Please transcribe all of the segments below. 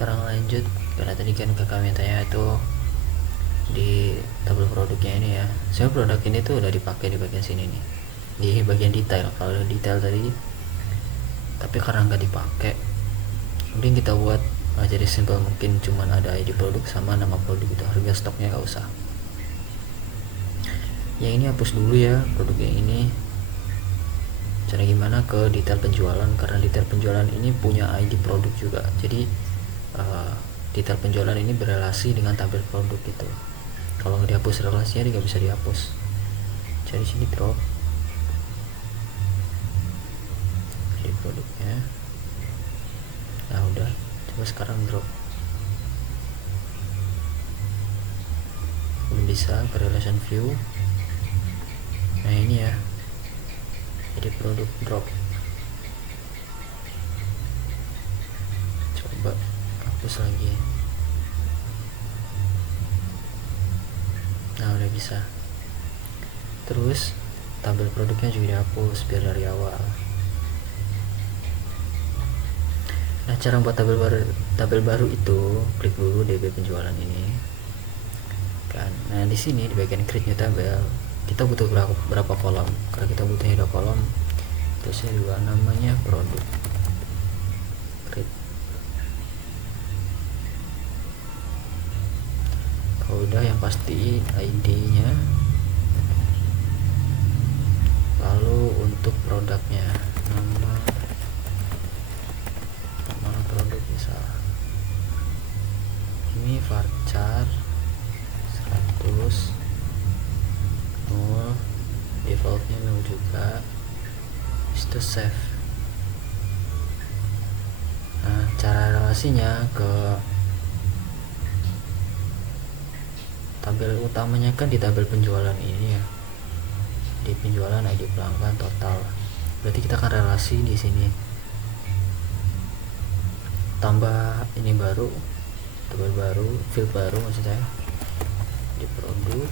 sekarang lanjut, karena tadi kan kakak mintanya itu di tabel produknya ini ya. Saya produk ini tuh udah dipakai di bagian sini nih, di bagian detail. Kalau detail tadi, tapi karena nggak dipakai, mending kita buat jadi simple mungkin, cuman ada ID produk sama nama produk itu, harga stoknya nggak usah. Yang ini hapus dulu ya, produk yang ini. Cara gimana ke detail penjualan, karena detail penjualan ini punya ID produk juga, jadi detail penjualan ini berelasi dengan tabel produk itu. Kalau nggak dihapus relasinya, dia nggak bisa dihapus. Jadi sini drop ID produknya. Nah udah, coba sekarang drop. Belum bisa ke relation view. Nah ini ya, jadi produk drop. Coba hapus lagi. Nah udah bisa. Terus tabel produknya juga dihapus biar dari awal. Nah cara buat tabel baru itu, klik dulu DB penjualan ini kan. Nah di sini di bagian create new tabel, kita butuh berapa kolom. Kalau kita butuhnya 2 kolom, terus saya juga namanya produk. Create. Kalau udah, yang pasti ID-nya. Lalu untuk produknya, nama produk misal ini varchar 100 0, defaultnya 0 juga, itu save. Nah cara relasinya ke tabel utamanya kan di tabel penjualan ini ya, di penjualan ID pelanggan total. Berarti kita akan relasi di sini, tambah ini baru, tabel baru, field baru maksud saya, di produk,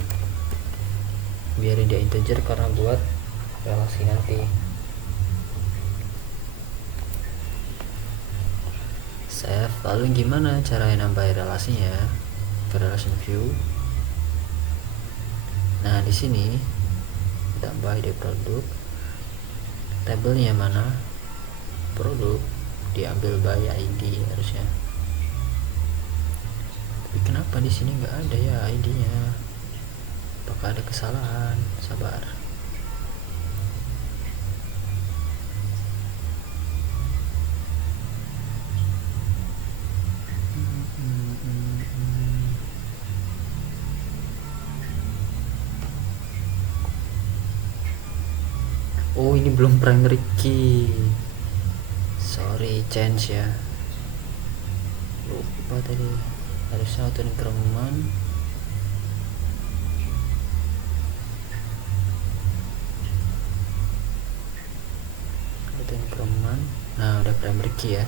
biarin dia integer karena buat relasi nanti. Save. Lalu gimana cara nambahin relasinya? Ke relation view. Nah di sini tambah ID produk, tabelnya mana, produk, diambil by ID harusnya. Tapi kenapa di sini nggak ada ya ID-nya? Apakah ada kesalahan? Sabar. Oh ini belum primary key, sorry, change ya, lupa tadi, harusnya auto increment. Nah udah primary key ya.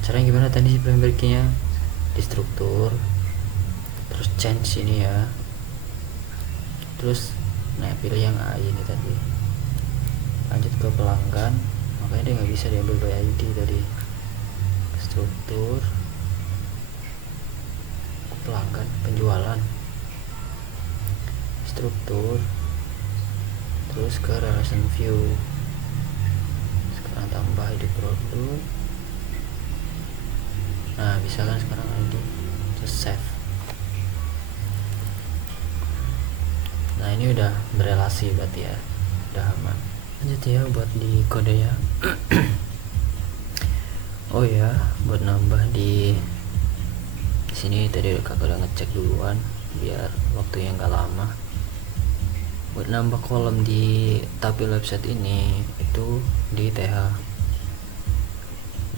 Caranya gimana tadi primary key nya? Di struktur, terus change ini ya, terus nah pilih yang A ini tadi, lanjut ke pelanggan. Makanya dia nggak bisa diambil by ID tadi. Struktur, pelanggan, penjualan, struktur, terus ke relation view. Sekarang tambah ID produk. Nah bisa kan sekarang ID, terus save. Nah ini udah berelasi berarti ya, udah aman. Lanjut ya buat di kode ya. Oh ya, buat nambah di sini tadi kakak udah ngecek duluan biar waktunya nggak lama. Buat nambah kolom di tabel website ini itu di TH.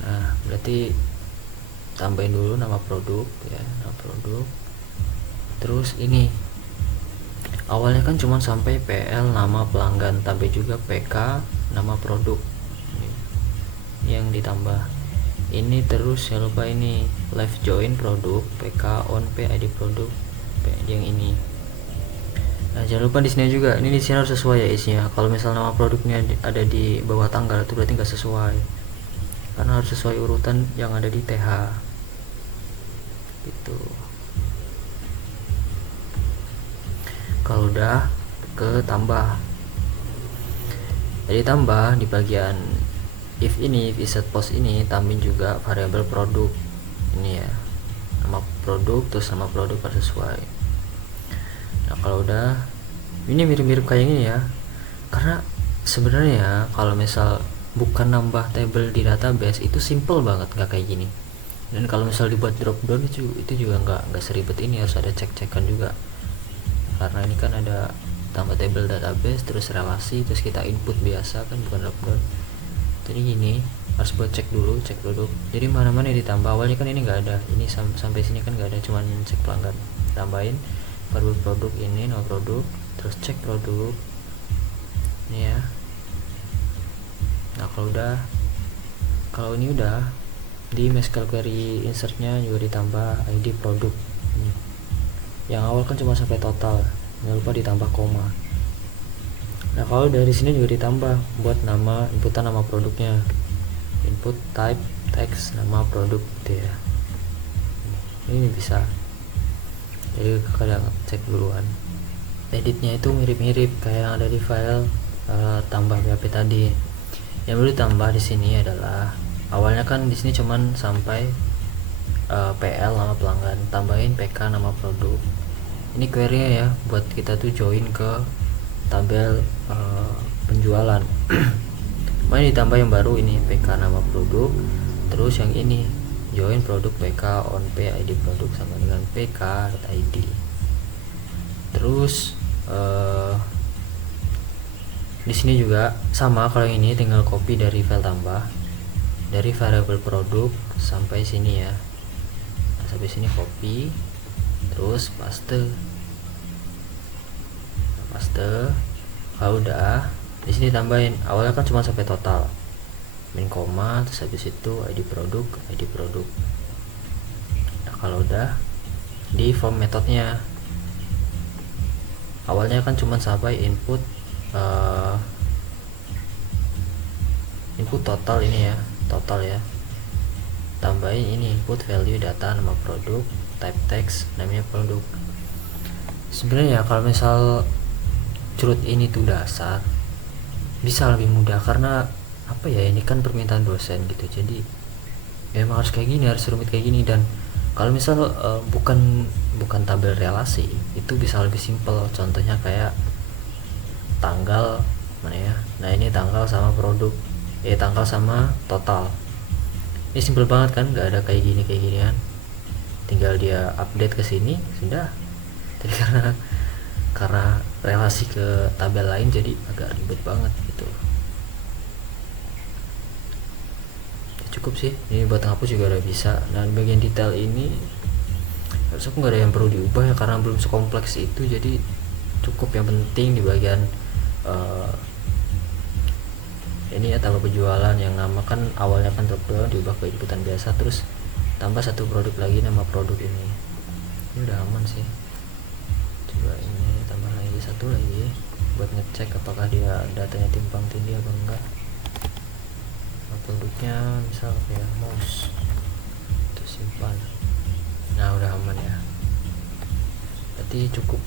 Nah berarti tambahin dulu nama produk ya, nama produk. Terus ini awalnya kan cuma sampai PL nama pelanggan, tapi juga PK nama produk yang ditambah ini. Terus jangan lupa ini live join produk, PK on P ID produk yang ini. Nah jangan lupa di sini juga, ini di sini harus sesuai ya isinya. Kalau misal nama produknya ada di bawah tanggal itu berarti nggak sesuai. karena harus sesuai urutan yang ada di TH gitu. Kalau udah ke tambah, jadi tambah di bagian if ini, if set post ini, tambahin juga variabel produk ini ya, nama produk terus nama produk harus sesuai. Nah kalau udah, ini mirip-mirip kayak gini ya, karena sebenarnya kalau misal bukan nambah table di database itu simple banget, nggak kayak gini. Dan kalau misal dibuat drop down itu juga nggak seribet ini, harus ada cek-cekan juga, karena ini kan ada tambah table database terus relasi terus kita input biasa kan, bukan drop down. Jadi gini, harus buat cek dulu, cek produk. Jadi mana-mana ditambah, awalnya kan ini nggak ada, ini sampai sini kan nggak ada, cuman cek pelanggan. Tambahin variabel produk ini, nama produk, terus cek produk ini ya. Nah kalau ini udah di MySQL query insertnya juga ditambah ID produk. Yang awal kan cuma sampai total, jangan lupa ditambah koma. Nah kalau dari sini juga ditambah buat nama, inputan nama produknya, input type text nama produk gitu ya. Ini bisa, jadi kadang cek duluan. Editnya itu mirip-mirip kayak yang ada di file tambah PHP tadi. Yang perlu ditambah di sini adalah awalnya kan di sini cuman sampai PL nama pelanggan, tambahin PK nama produk. Ini query-nya ya, buat kita tuh join ke tabel penjualan. Makanya ditambah yang baru ini PK nama produk, terus yang ini join produk PK on P ID produk sama dengan PK.id. Terus di sini juga sama, kalau yang ini tinggal copy dari file tambah, dari variabel produk sampai sini ya. Nah, sampai sini copy, terus paste. Kalau udah di sini tambahin, awalnya kan cuma sampai total, min koma, terus habis itu ID produk. Nah kalau udah di form metodenya, awalnya kan cuma sampai input total ini ya, total ya. Tambahin ini input value data nama produk, type text namanya produk. Sebenarnya kalau misal curut ini tuh dasar, bisa lebih mudah, karena apa ya, ini kan permintaan dosen gitu, jadi ya emang harus kayak gini, harus rumit kayak gini. Dan kalau misal bukan tabel relasi, itu bisa lebih simple. Contohnya kayak tanggal mana ya, nah ini tanggal sama produk, tanggal sama total. Ini simple banget kan, nggak ada kayak ginian, tinggal dia update ke sini sudah. Jadi karena relasi ke tabel lain jadi agak ribet banget gitu. Cukup sih, ini buat hapus juga udah bisa. Dan bagian detail ini harusnya nggak ada yang perlu diubah ya, karena belum sekompleks itu. Jadi cukup yang penting di bagian ini ya, tambah penjualan, yang nama kan awalnya kan drop down diubah ke inputan biasa, terus tambah satu produk lagi nama produk ini udah aman sih. Coba ini tambah lagi satu lagi buat ngecek apakah dia datanya timpang tindih apa enggak. Nah, produknya misal kayak mouse, terus simpan. Nah udah aman ya, berarti cukup